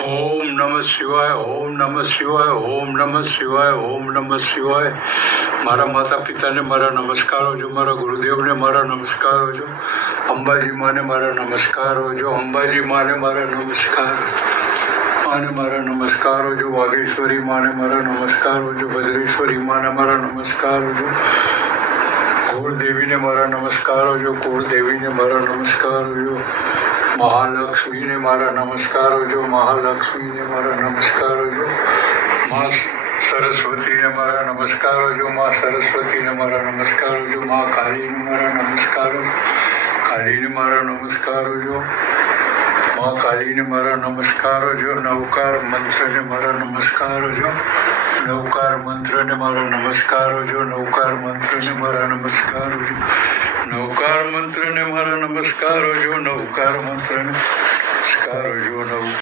ઓમ નમઃ શિવાય, ઓમ નમઃ શિવાય, ઓમ નમઃ શિવાય, ઓમ નમઃ શિવાય. મારા માતા પિતાને મારા નમસ્કારો જો, મારા ગુરુદેવને મારા નમસ્કારો જો, અંબાજી માને મારા નમસ્કારો જો, અંબાજી માને મારા નમસ્કાર માને મારા નમસ્કારો જો, વાઘેશ્વરી માને મારા નમસ્કારો જો, ભદ્રેશ્વરી માને મારા નમસ્કારો જો, કુળદેવીને મારા નમસ્કારો જો, કુળદેવીને મારા નમસ્કારો જો, મહાલક્ષ્મીને મારા નમસ્કારો જો, મહાલક્ષ્મીને મારા નમસ્કારો જો, મા સરસ્વતીને મારા નમસ્કારો જો, મા સરસ્વતીને મારા નમસ્કારો જો, મા કાળીને મારા નમસ્કારો, કાળીને મારા નમસ્કારો જો, મા કાળીને મારા નમસ્કારો જો, નવકાર મંત્રને મારા નમસ્કારો જો, નવકાર મંત્રને મારા નમસ્કારો જો, નવકાર મંત્રને મારા નમસ્કારો જો, નવકાર મંત્રને મારા નમસ્કારો જો, નવકાર મંત્રને નમસ્કારો જો, નવ